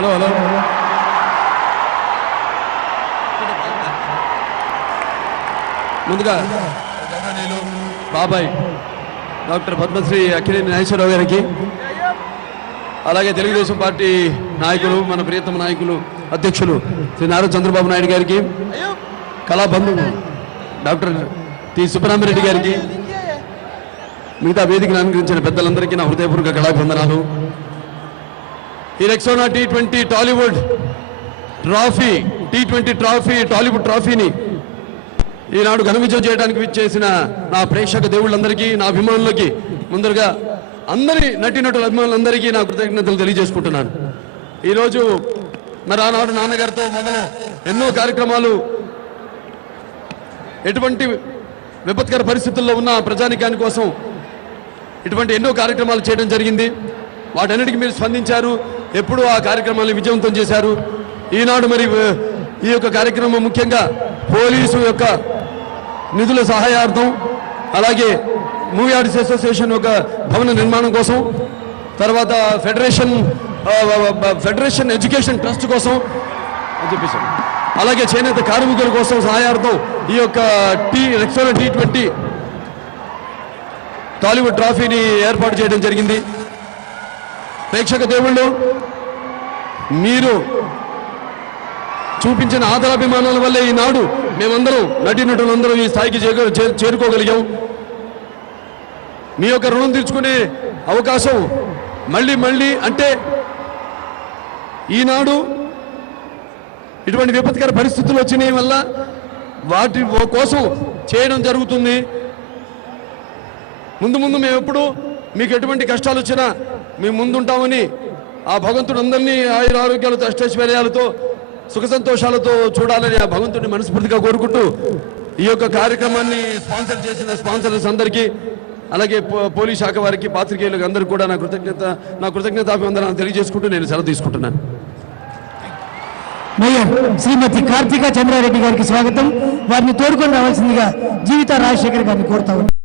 Hello hello ముందుగా బాబాయ్ doctor Padmashri Akkineni Nageswararao గారికి, అలాగే తెలుగుదేశం పార్టీ నాయకులు, మన ప్రియతమ నాయకులు, అధ్యక్షులు శ్రీ నారా చంద్రబాబు నాయుడు గారికి, కళాబంధువు డాక్టర్ టి సుబ్బరామిరెడ్డి గారికి, మిగతా వేదికను అలంకరించిన పెద్దలందరికీ నా హృదయపూర్వక కళాబంధనాలు. ఈ Rexona T20 Tollywood trophy, T20 trophy, Tollywood ట్రాఫీని ఈనాడు ఘన విజయం చేయడానికి విచ్చేసిన నా ప్రేక్షక దేవుళ్ళందరికీ, నా అభిమానులకి, ముందరగా అందరి నటీనటుల అభిమానులందరికీ నా కృతజ్ఞతలు తెలియజేసుకుంటున్నాను. ఈరోజు మరి ఆనాడు నాన్నగారితో మొదలు ఎన్నో కార్యక్రమాలు, ఎటువంటి విపత్కర పరిస్థితుల్లో ఉన్న ప్రజానికాని కోసం ఇటువంటి ఎన్నో కార్యక్రమాలు చేయడం జరిగింది. వాటన్నిటికీ మీరు స్పందించారు, ఎప్పుడు ఆ కార్యక్రమాలను విజయవంతం చేశారు. ఈనాడు మరి ఈ యొక్క కార్యక్రమం ముఖ్యంగా పోలీసు యొక్క నిధుల సహాయార్థం, అలాగే మూవీ ఆర్టిస్ట్ అసోసియేషన్ యొక్క భవన నిర్మాణం కోసం, తర్వాత ఫెడరేషన్ ఎడ్యుకేషన్ ట్రస్ట్ కోసం అని చెప్పేసి, అలాగే చేనేత కార్మికుల కోసం సహాయార్థం ఈ యొక్క రెక్సోనా T20 టాలీవుడ్ ట్రాఫీని ఏర్పాటు చేయడం జరిగింది. ప్రేక్షక దేవుళ్ళు, మీరు చూపించిన ఆదరాభిమానాల వల్లే ఈనాడు మేమందరం నటీనటులందరం ఈ స్థాయికి చేరుకోగలిగాం. మీ యొక్క రుణం తీర్చుకునే అవకాశం మళ్ళీ అంటే ఈనాడు ఇటువంటి విపత్కర పరిస్థితులు వచ్చినాయి వల్ల వాటి కోసం చేయడం జరుగుతుంది. ముందు మేము ఎప్పుడు మీకు ఎటువంటి కష్టాలు వచ్చినా మేము ముందుంటామని ఆ భగవంతుడు అందరినీ ఆయుర ఆరోగ్యాలతో, అష్టైశ్వర్యాలతో, సుఖ సంతోషాలతో చూడాలని ఆ భగవంతుడిని మనస్ఫూర్తిగా కోరుకుంటూ ఈ యొక్క కార్యక్రమాన్ని స్పాన్సర్ చేసిన స్పాన్సర్స్ అందరికీ, అలాగే పోలీస్ శాఖ వారికి, పాత్రికేయులకు అందరికీ కూడా నా కృతజ్ఞతాభివందనాలు తెలియజేసుకుంటూ నేను సెలవు తీసుకుంటున్నాను. మేయర్ శ్రీమతి కార్తిక చంద్రారెడ్డి గారికి స్వాగతం. వారిని తోడుకొని రావాల్సిందిగా జీవిత రాజశేఖర్ గారిని కోరుతా ఉన్నాను.